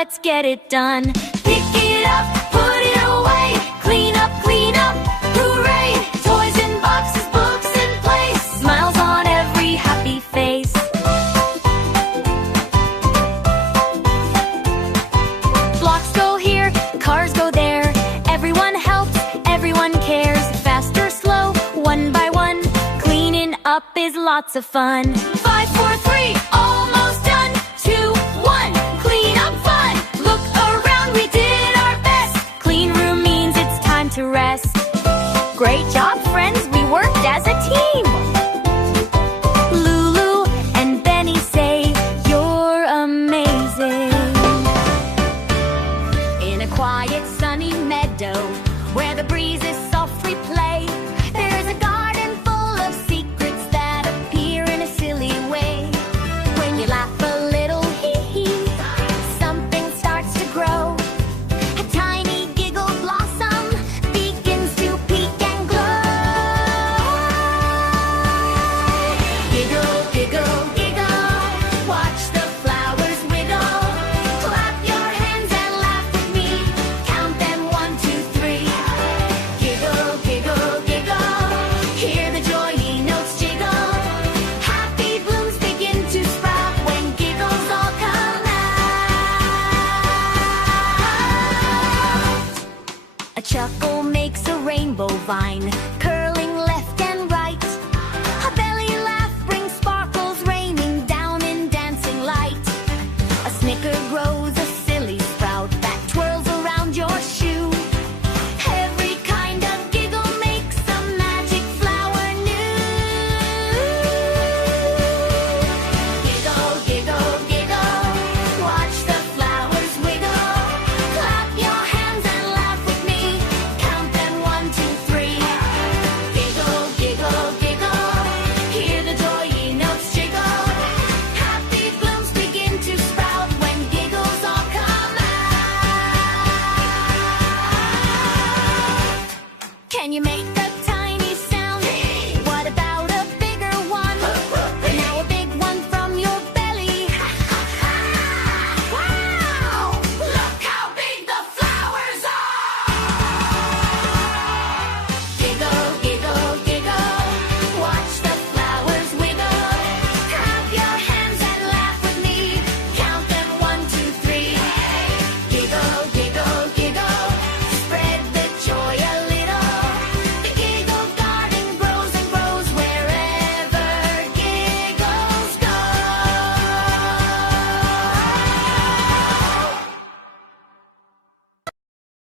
let's get it done. Pick it up, put it away, clean up, hooray! Toys and boxes, books and play, smiles on every happy face. Blocks go here, cars go there, everyone helps, everyone cares. Fast or slow, one by one, cleaning up is lots of fun. 5, 4, 3, almost done. 2, 1, clean up fun. Look around, we did our best. Clean room means it's time to rest. Great job, friends, we worked as a team. Lulu and Benny say, you're amazing. In a quiet sunny meadow, where the breezes softly play, there's a garden full of secrets that appear in a silly way. When you laugh a little hee-hee, something starts to grow. A tiny giggle blossom begins to peek and glow. Giggle, giggle, giggle, watch the flowers wiggle. Clap your hands and laugh with me, count them 1, 2, 3. Giggle, giggle, giggle, hear the joy notes jiggle. Happy blooms begin to sprout when giggles all come out. A chuckle makes a rainbow vine.